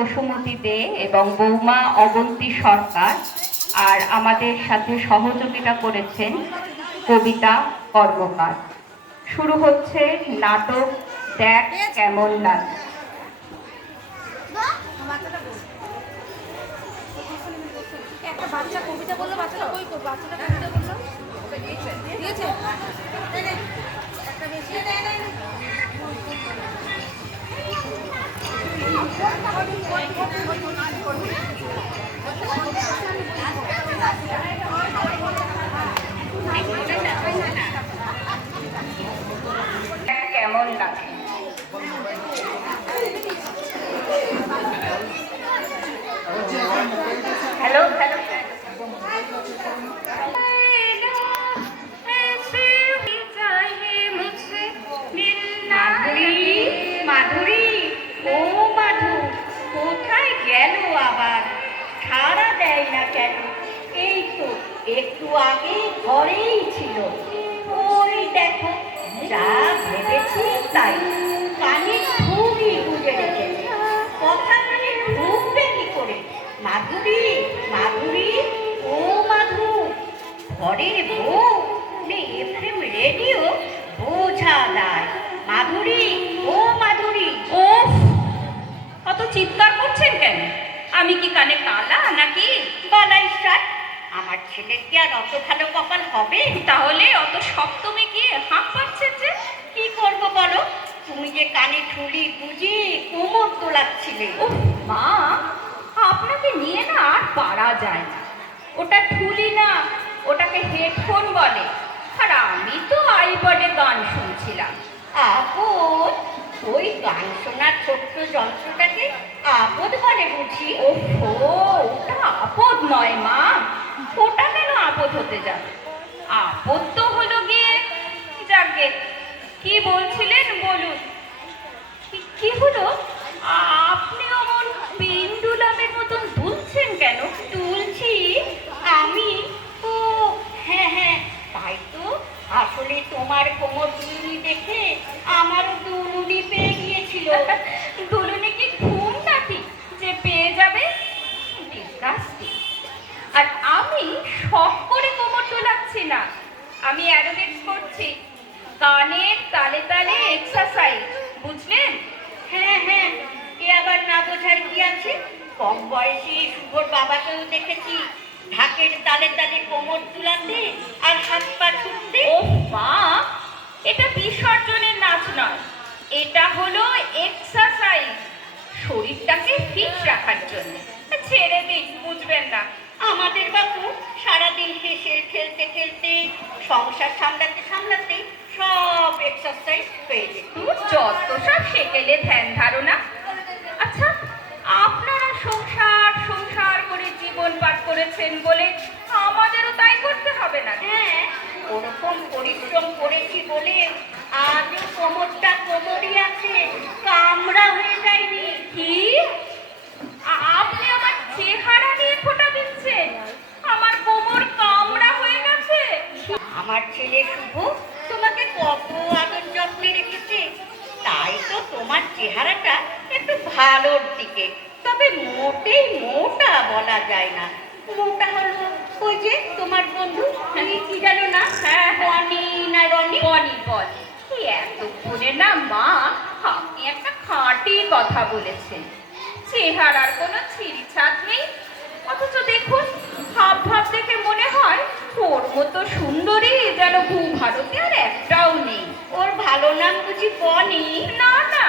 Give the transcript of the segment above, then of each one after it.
বসুমতী দে এবং বৌমা অবন্তী সরকার আর আমাদের সাথে সহযোগিতা করেছেন কবিতা কর্মকার। শুরু হচ্ছে নাটক দেখ কেমন একটা বাচ্চা কবিতা বলল, বাচ্চাটা কই করব বাচ্চাটা কবিতা বলল। দিয়েছে একটা বেশি। দেখ ঘরের বউ এফএম রেডিও বোঝা দায় মাধুরী ও মাধুরী। ও কত চিৎকার করছেন কেন? আমি কি কানে কালা নাকি? বালাই সাত আমার ছেলের কি আর অত ভালো কপাল হবে? তাহলে অত সপ্তমে গিয়ে হাঁক পাচ্ছেন যে? কি করব বলো? তুমি যে কানে ঠুলি বুঝি কোমর দোলাচ্ছিলে উফ মা আপনাকে নিয়ে না আর পারা যায় না। ওটা ঠুলি না ওটাকে হেডফোন বলে। আর আমি তো আইপডে গান শুনছিলাম। আপদ ওই গান শোনার ছোট্ট যন্ত্রটাকে আপদ বলে বুঝি। ওহো, ওটা আপদ নয় মা। ওটা কেন আপদ হতে যাবে? আপদ তো হলো গিয়ে যাকে, কি বলছিলেন বলুন? কি- কি হলো? আপনি অমন পেন্ডুলামের মতন দুলছেন কেন তুলছি আমি ও হ্যাঁ হ্যাঁ তাই তো আসলে তোমার কোমর দুলুনি দেখে আমারও দুলুনি পেয়ে গিয়েছিল। দুলুনি কি ঘুম নাকি? যে পেয়ে যাবে. আর আমি শখ করে কোমর দোলাচ্ছি না। আমি অ্যারোবিক্স করছি। কানের তালে তালে এক্সারসাইজ বুঝলেন? হ্যাঁ হ্যাঁ। এ আবার না বোঝার কি আছে? কম বয়সী শুভর বাবাকেও দেখেছি। ঢাকের তালে তালে কোমর তুলাতে আর হাত পা ছুটতে ও মা এটা বিসর্জনের নাচ নয়। এটা হলো এক্সারসাইজ শরীরটাকে ফিট রাখার জন্য। ছেড়ে দিন বুঝবেন না। আমাদের বাবু সারাদিন হেসে খেলতে খেলতে সংসার সামলাতে সামলাতে সব এক্সারসাইজ হয়ে যেত। যত সব সেকেলে ধ্যান ধারণা করেছেন বলে আমাদেরও তাই করতে হবে না হ্যাঁ। ওরকম পরিশ্রম করেছি বলে আজও কোমরটা কোমরই আছে কামড়া হয়ে যায়নি। কি? আপনি আমার চেহারা নিয়ে ফোটা দিচ্ছেন। আমার কোমর কামড়া হয়ে গেছে। আমার ছেলে শুভ তোমাকে কত আদর যত্নে রেখেছে। তাই তো তোমার চেহারাটা একটু ভালোর দিকে। তবে মোটেই মোটা বলা যায় না। মোটা হলো ওই যে তোমার বন্ধু। তুমি কি জানো না? হ্যাঁ, হ্যাঁ। বনি না রনি? বনি বনি কি এতক্ষণে না মা? আপনি একটা খাঁটি কথা বলেছেন। চেহারার কোনো ছিড়ছাদ নেই। অথচ দেখুন ভাব ভাব দেখে মনে হয় ওর মতো সুন্দরী যেন ভূ ভারতে আর একটাও নেই। ওর ভালো নাম বুঝি বনি না না।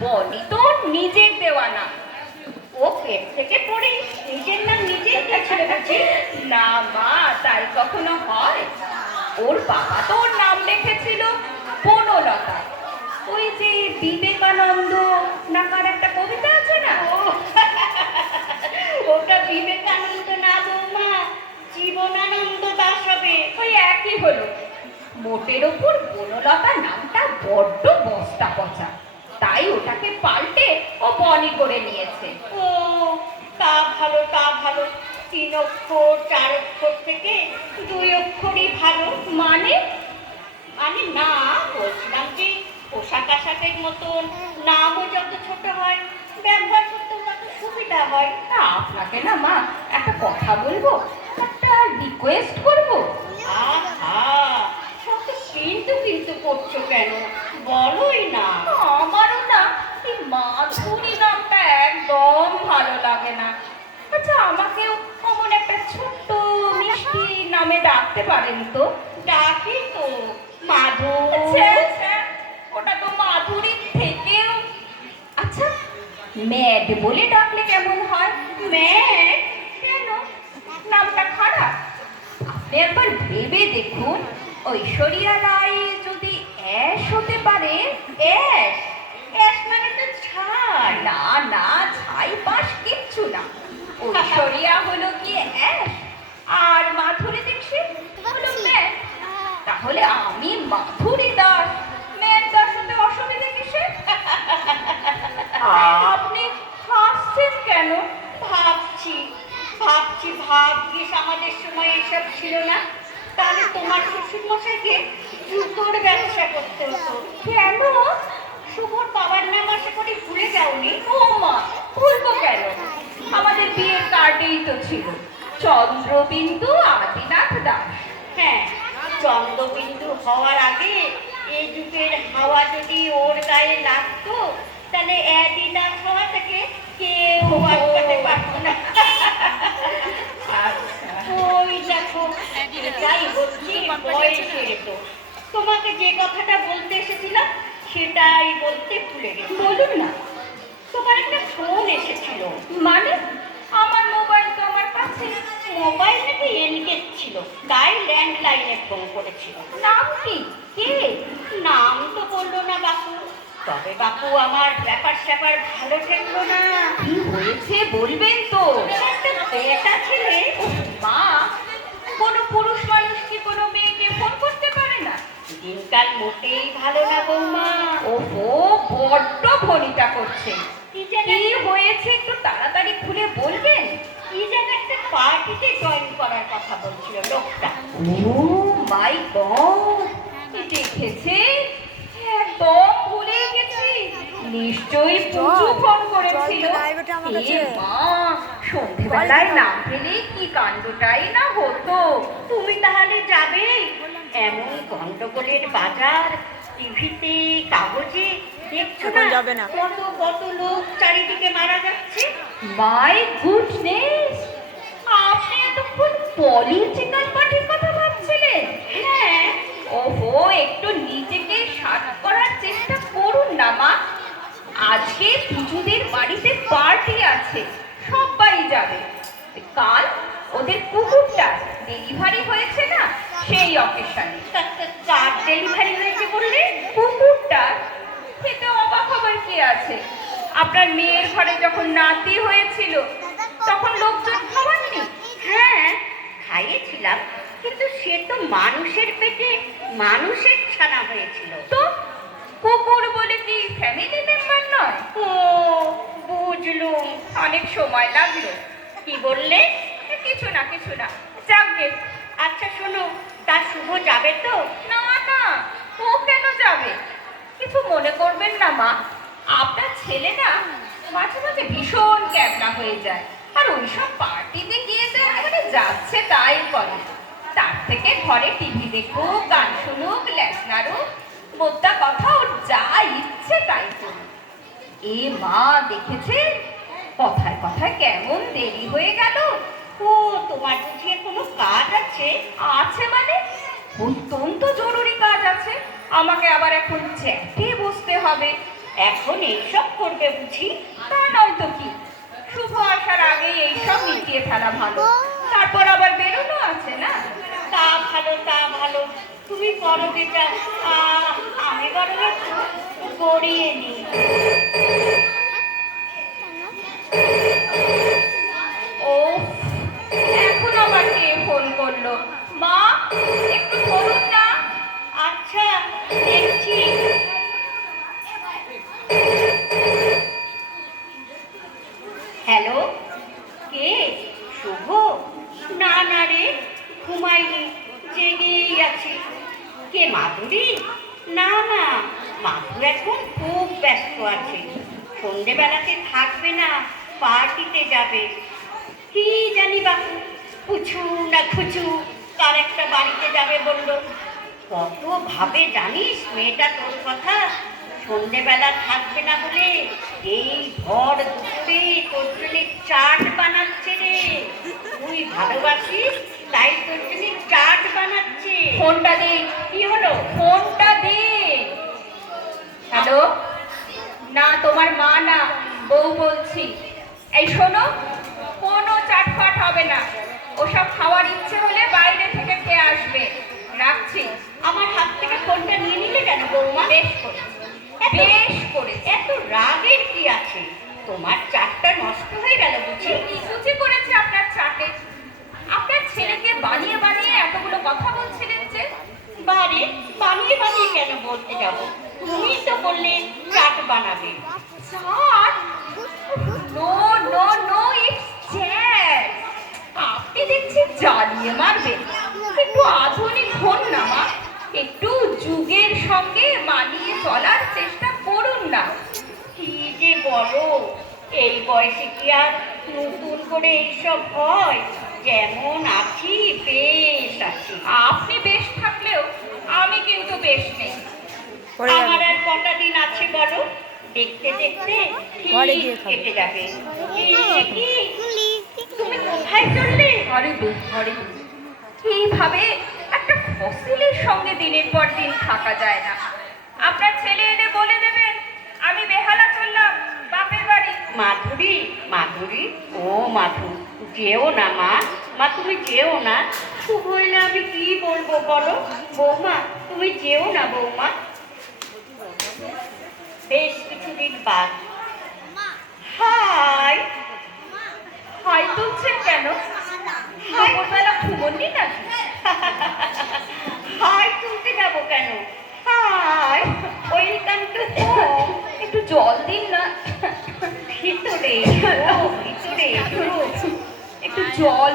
বনি তো নিজের দেওয়া না ও পেট থেকে পড়ে নিজের নাম নিজেই ছেড়ে গেছে না মা তাই কখনো হয়। ওর বাবা তো ওর নাম লিখেছিল বনলতা। ওই যে বিবেকানন্দ নাকার একটা কবিতা আছে না? ও, ওটা বিবেকানন্দ না বৌমা জীবনানন্দ দাস হবে। ওই একই হলো। মোটের ওপর বনলতা নামটা বড্ড বস্তা পচা। তাই ওটাকে পাল্টে ও বনি করে নিয়েছে। ও তা ভালো তা ভালো। তিন অক্ষর চার অক্ষর থেকে দুই অক্ষরই ভালো। মানে? মানে না বলছিলাম যে পোশাক আশাকের মতন নামও যত ছোট হয় ব্যবহার করতেও তত হয়। তা আপনাকে না মা একটা কথা বলব? একটা রিকোয়েস্ট করব? আহা! শত কিন্তু কিন্তু করছ কেন? বলোই না। আমারও না এই মাধুরী নামটা একদম ভালো লাগে না। আচ্ছা আমাকেও অমন একটা ছোট্ট মিষ্টি নামে ডাকতে পারেন তো? ডাকি তো। মাধু। আচ্ছা, আচ্ছা, ওটা তো মাধুরীর থেকেও। আচ্ছা ম্যাড বলে ডাকলে কেমন হয়? ম্যাড? কেন? নামটা খারাপ। আপনি একবার ভেবে দেখুন ঐশ্বরিয়া রায় অ্যাশ হতে পারে অ্যাশ অ্যাশ মানে তো ছাড় না না ছাই পাশ কিচ্ছু না। ঐশ্বরিয়া হলো গিয়ে অ্যাশ আর মাধুরী দীক্ষিত হলো ম্যাড তাহলে আমি মাধুরী দাস। ম্যাড দাস হতে অসুবিধা কিসের? আপনি হাসছেন কেন? ভাবছি ভাবছি ভাগ্যিস আমাদের সময় এসব ছিল না। তাহলে তোমার শ্বশুর মশাইকে জুতোর ব্যবসা করতে হতো। কেন? শুভর বাবার নাম আশা করি ভুলে যাওনি। ও মা ভুলবো কেন? আমাদের বিয়ের কার্ডেই তো ছিল। চন্দ্রবিন্দু আদিনাথ দাস। হ্যাঁ চন্দ্রবিন্দু হওয়ার আগে এই যুগের হাওয়া যদি ওর গায়ে লাগতো তাহলে অ্যাডিডাস হওয়া থেকে কেউ আটকাতে পারতো না। ওই দেখো যাই বলছি বয়সের তো। তোমাকে যে কথাটা বলতে এসেছিলাম সেটাই বলতে ভুলে গেছি। বলুন না। তোমার একটা ফোন এসেছিল। মানে? আমার মোবাইল তো আমার কাছে। মোবাইল নাকি এনগেজ ছিল। তাই ল্যান্ডলাইনে ফোন করেছিল। নাম কি? কে? নাম তো বলল না বাপু। তবে বাপু আমার ব্যাপার স্যাপার ভালো থাকল না। কি হয়েছে বলবেন তো? একটা বেটা ছেলে মা কোনো পুরুষ মানুষ কি কোনো মেয়েকে ফোন করতে পারে না দিনকাল মোটেই ভালো না বৌমা। ওহো বড্ড ভনিতা করছে। কি হয়েছে একটু তাড়াতাড়ি খুলে বলবেন? কি যেন একটা পার্টিতে জয়েন করার কথা বলছিল লোকটা। ও মাই গড দেখেছে? একদম ভুলে গেছি। নিশ্চয়ই পুজো ফোন করেছিল। মা সন্ধেবেলায় না পেলে কি কাণ্ডটাই না হতো? তুমি তাহলে যাবে? এমন গন্ডগোলের বাজার টিভিতে কাগজে দেখছ না যাবে না। কত কত লোক চারিদিকে মারা যাচ্ছে? মাই গুডনেস আপনি এতক্ষণ পলিটিক্যাল পার্টির কথা ভাবছিলেন। হ্যাঁ ওহো একটু নিজেকে সাত করার চেষ্টা করুন না মা। আজকে পুজোদের বাড়িতে পার্টি আছে সবাই যাবে। কাল ওদের কুকুরটা ডেলিভারি হয়েছে না? সেই অকেশনে। কার ডেলিভারি হয়েছে বললে কুকুরটা খেতে অবাক হবার কি আছে? আপনার মেয়ের ঘরে যখন নাতি হয়েছিল তখন লোকজন খাওয়াননি? হ্যাঁ খাইয়েছিলাম কিন্তু সে তো মানুষের পেটে মানুষের ছানা হয়েছিল। তো কুকুর বলে কি ফ্যামিলি মেম্বার নয়? ও বুঝলুম। অনেক সময় লাগল। কি বললে? কিছু না কিছু না। যাকগে আচ্ছা শোনো তার শুভ যাবে তো? না না, ও কেন যাবে? কিছু মনে করবেন না, মা। আপনার ছেলে না মাঝে মাঝে ভীষণ ক্যাবলা হয়ে যায়। আর ওইসব পার্টিতে গিয়ে তো একেবারে যাচ্ছে তাই করে। তার থেকে ঘরে টিভি দেখুক, গান শুনুক ল্যাস নাড়ুক মোদ্দা কথা ওর যা ইচ্ছে তাই করুক। এ মা দেখেছে কথায় কথায় কেমন দেরি হয়ে গেল? ও তোমার বুঝিয়ে কোনো কাজ আছে? আছে মানে? অত্যন্ত জরুরি কাজ আছে। আমাকে আবার এখন চ্যাটে বসতে হবে। এখন এইসব করবে বুঝি? তা নয় তো কি? শুভ আসার আগেই এইসব মিটিয়ে ফেলা ভালো। তারপর আবার বেরোনো আছে না? তা ভালো তা ভালো। তুমি যাও আহ, আমি একটু গড়িয়ে নিই ও এখন আবার কে ফোন করল মা একটু ধরুন না আচ্ছা দেখছি হ্যালো কে শুভ না না রে ঘুমাইনি জেগেই আছি কে মাধুরী না না মাধুর এখন খুব ব্যস্ত আছে সন্ধেবেলাতে থাকবে না পার্টিতে যাবে কি জানি বাপু কুচু না খুচু তার একটা বাড়িতে যাবে বলল কত ভাবে মেয়েটা তোর কথা সন্ধেবেলা থাকবে না বলে এই ভর দুপুরে তোর জন্য চাট বানাচ্ছে রে। তুই ভালোবাসিস তাই তোর জন্য চাট বানাচ্ছে। ফোনটা দিন কি হলো? ফোনটা দিন হ্যালো? না তোমার মা না বউ বলছি। এই শোনো কোনো চাটফাট হবে না। ওসব খাওয়ার ইচ্ছে হলে বাইরে থেকে খেয়ে আসবে। রাখছি। আমার হাত থেকে ফোনটা নিয়ে নিলে কেন বৌমা? বেশ করে বেশ করে এত রাগের কি আছে? তোমার চারটা নষ্ট হয়ে করে এইসব হয়? যেমন আছি? বেশ আছি। আপনি বেশ থাকলেও আমি কিন্তু বেশ নেই। আমার আর কটা দিন আছে বলো? দেখতে দেখতে ঠিক কেটে যাবে। কি? তুমি কোথায় চললে? ঘরে ঘরে এইভাবে একটা ফসিলের সঙ্গে দিনের পর দিন থাকা যায় না। আপনার ছেলে এলে বলে দেবেন আমি বেহালা চললাম বাপের বাড়ি মাধুরী মাধুরী? ও মাধু, যেও না মা। মা, তুমি যেও না। শুভ হইলে আমি কি বলব বলো? বৌমা, তুমি যেও না বৌমা। বেশ কিছুদিন বাদ। হাই! হাই তুলছেন কেন? দুপুরবেলা ঘুমোননি নাকি? হাই তুলতে যাব কেন? হাই! Welcome to home. একটু জল দিন না। ভিতরে ভিতরে একটু জল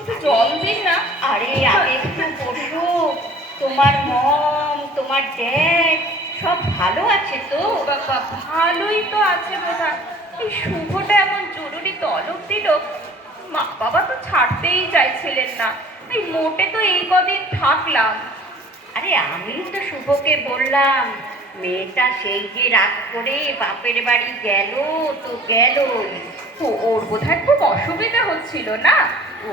একটু জল দিন না। আরে আগে একটু বসো। তোমার মম তোমার ড্যাড সব ভালো আছে তো? বাবা ভালোই তো আছে বোধা এই শুভটা এমন জরুরি তলব দিল মা বাবা তো ছাড়তেই চাইছিলেন না। এই মোটে তো এই কদিন থাকলাম। আরে আমি তো শুভকে বললাম মেয়েটা সেই যে রাগ করে বাপের বাড়ি গেল, তো গেলই ও ওর বোধহয় খুব অসুবিধা হচ্ছিল না?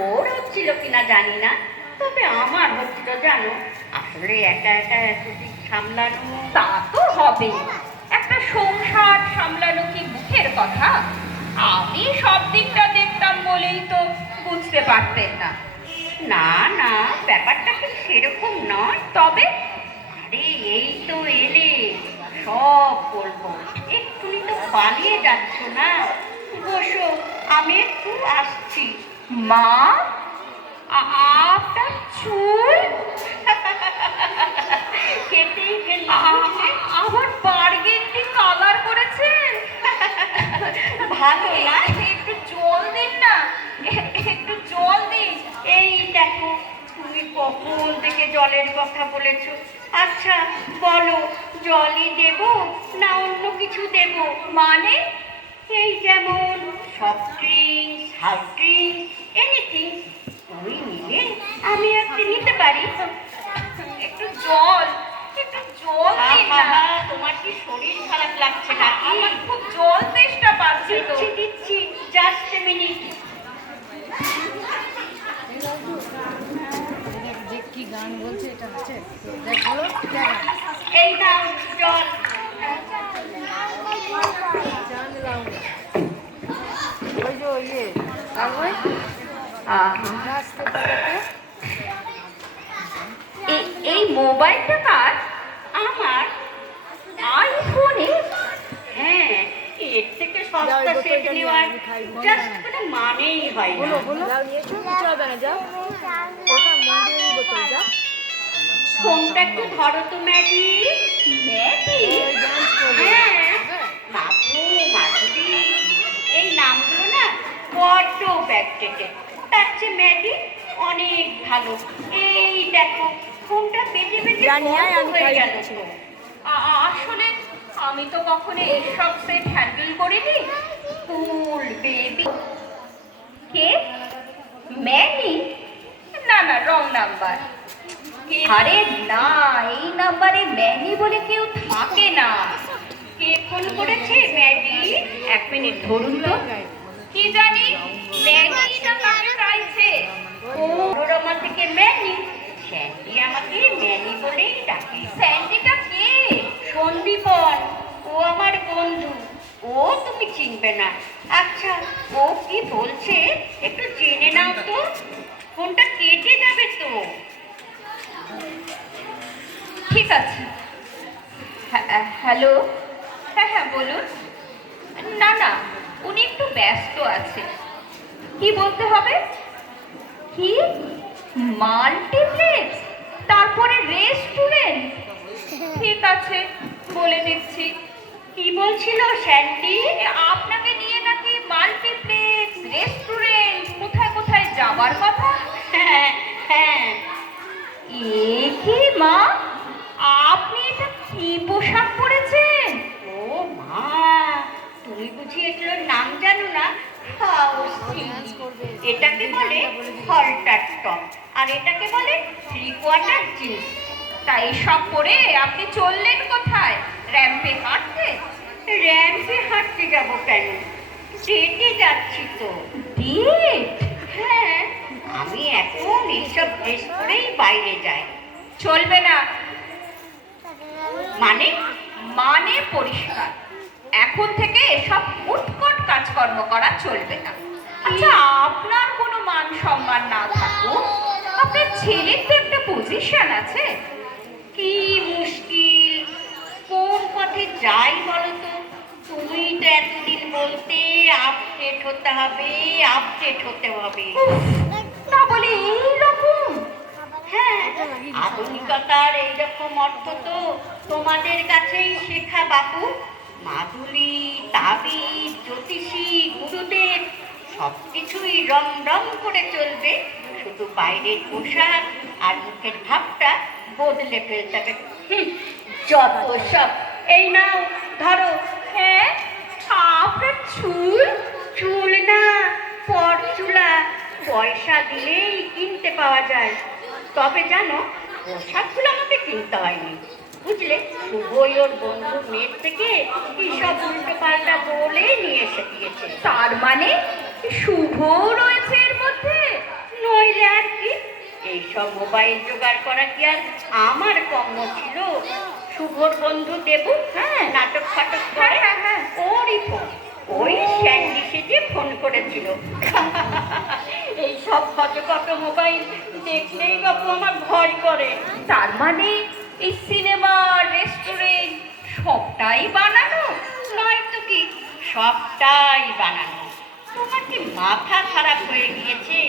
ওর হচ্ছিল কিনা জানি না। তবে আমার হচ্ছিল, জানো, আসলে একা একা এতদিন সামলানো, তা তো হবে। একটা সংসার সামলানো কি মুখের কথা? আমি সব দিকটা দেখতাম বলেই তো বুঝতে পারতেন না। না না, ব্যাপারটা সেরকম নয়। তবে আরে এই তো এলে সব বলব এক্ষুনি তো পালিয়ে যাচ্ছ না? বসো আমি একটু আসছি। মা আপনার চুল? কেটেই ফেলছি আ- আবার বার্গেন্ডি কালার করেছেন ভালো না একটু জল দিন না। একটু জল দিন। এই দেখো তুমি কখন থেকে জলের কথা বলেছ? আচ্ছা বলো জলই দেব না অন্য কিছু দেব? মানে? এই যেমন soft drinks hard drinks anything তুমি নিলে আমি একটু নিতে পারি? একটু জল একটু জল না। তোমার কি শরীর খারাপ লাগছে নাকি? আমার খুব জল তেষ্টা পাচ্ছে দিচ্ছি জাস্ট মিনিট যে কি গান বলছে এটা আছে দেখ বলো এই জল। ওই যে ইয়ে কাগজ। এই এই মোবাইলটা কার? আমার আইফোনে? হ্যাঁ এর থেকে সস্তা এই সেট নেওয়ার জাস্ট। কোনো মানেই হয় না। বলো বলো। যাও নিয়েছো কিছু হবে না যাও। ওটা মন্দিরের বোতল যাও। ফোনটা একটু ধরো তো ম্যাডি। ম্যাডি। হ্যাঁ। মাধুরী এই নামগুলো না বড্ড ব্যাকডেটেড তার চেয়ে ম্যাডি অনেক ভালো। এই দেখো ফোনটা বেজে জানি, হ্যাঁ, গেল। আসলে আমি তো কখনো এইসব সেট হ্যান্ডেল করিনি। কুল বেবি। কে? ম্যানি না না রং নাম্বার। আরে না এই নাম্বারে ম্যানি বলে কেউ থাকে না। কে ফোন করেছে? ম্যাডি এক মিনিট ধরুন তো। কি জানি? ম্যানি না কাকে চাইছে ও রমা থেকে ম্যানি স্যান্ডি আমাকে ম্যানি বলেই ডাকে। স্যান্ডিটা কে? সন্দীপন, ও আমার বন্ধু। ও তুমি চিনবে না। আচ্ছা ও কি বলছে? একটু জেনে নাও তো। ফোনটা আছে। হ্যাঁ, হ্যালো? হ্যাঁ হ্যাঁ বলুন। না না উনি একটু ব্যস্ত আছে। কি বলতে হবে? কি? মাল্টিপ্লেক্স? তারপরে রেস্টুরেন্ট? ঠিক আছে বলে দিচ্ছি। কি বলছিল স্যান্ডি? আপনাকে নিয়ে নাকি মাল্টিপ্লেক্স রেস্টুরেন্ট? কোথায় কোথায় যাবার কথা? হ্যাঁ হ্যাঁ। এ কি মা আপনি এটা কি পোশাক পরেছেন ও মা তুমি বুঝি এগুলোর নাম জানো না হাউস এটাকে বলে হলটার টপ আর এটাকে বলে থ্রি কোয়ার্টার জিন্স। তাই সব পরে আপনি চললেন কোথায়? র্যাম্পে হাঁটতে? র্যাম্পে হাঁটতে যাব কেন? ডেটে যাচ্ছি তো। ডেট হ্যাঁ আমি এখন এইসব ড্রেস পরেই বাইরে যাই। চলবে না। মানে? মানে পরিষ্কার। এখন থেকে এসব উৎকট কাজকর্ম করা চলবে না। আচ্ছা আপনার কোনো মান সম্মান না থাকুক। আপনার ছেলের তো একটা পজিশন আছে। কি মুশকিল। কোন পথে যাই বলো তো তুমি তো এতদিন বলতে আপডেট হতে হবে আপডেট হতে হবে। না বলে এইরকম? হ্যাঁ আধুনিকতার এইরকম অর্থ তো তোমাদের কাছেই শেখা বাপু। মাদুলি তাবিজ জ্যোতিষী গুরুদেব সব কিছুই রং রং করে চলবে। শুধু বাইরের পোশাক আর মুখের ভাবটা বদলে ফেলতে হবে। যত সব। এই নাও, ধরো। হ্যাঁ চুল? চুল না, পরচুলা। পয়সা দিলেই কিনতে পাওয়া যায়। তবে জানো, পোশাকগুলো আমাকে কিনতে হয়নি। বুঝলে? শুভই ওর বন্ধুর মেয়ের থেকে কি সব উল্টো পাল্টা বলে নিয়ে এসে দিয়েছে। তার মানে শুভ রয়েছে এর মধ্যে? নইলে আর কি? এইসব মোবাইল জোগাড় করা কি আর আমার কর্ম ছিল? শুভর বন্ধু দেবু হ্যাঁ নাটক ফাটক করে হ্যাঁ, হ্যাঁ, হ্যাঁ। ওরই ফোন ওই স্যান্ডি সেজে ফোন করেছিল। এই সব ফটোকত মোবাইল দেখলেই বাবু আমার ভয় করে। তার মানে এই সিনেমা রেস্টুরেন্ট সবটাই বানানো? নয় তো কি? সবটাই বানানো। তোমার কি মাথা খারাপ হয়ে গিয়েছে।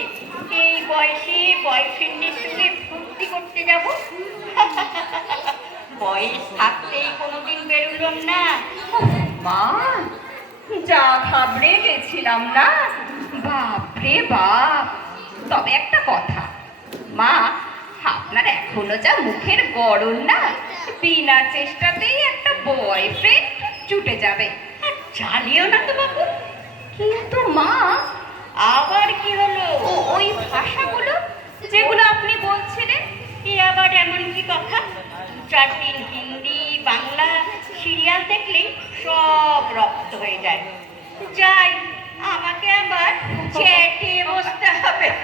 এই বয়সে বয়ফ্রেন্ডের সঙ্গে ফুর্তি করতে যাব? বয়স থাকতেই কোনোদিন বেরোলাম না। মা, যা ঘাবড়ে গেছিলাম না? বাপরে বাপ। তবে একটা কথা, মা, আপনার এখনও যা মুখের গড়ন না, বিনা চেষ্টাতেই একটা বয়ফ্রেন্ড জুটে যাবে। আর চালিও না তো বাবু কিন্তু মা, আবার কি হলো? ওই ভাষাগুলো যেগুলো আপনি বলছিলেন কি আবার এমন কি কথা? চার দিন হিন্দি, বাংলা সিরিয়াল দেখলেই সব রপ্ত হয়ে যায়। যাই, আমাকে আবার চেটে বসতে হবে।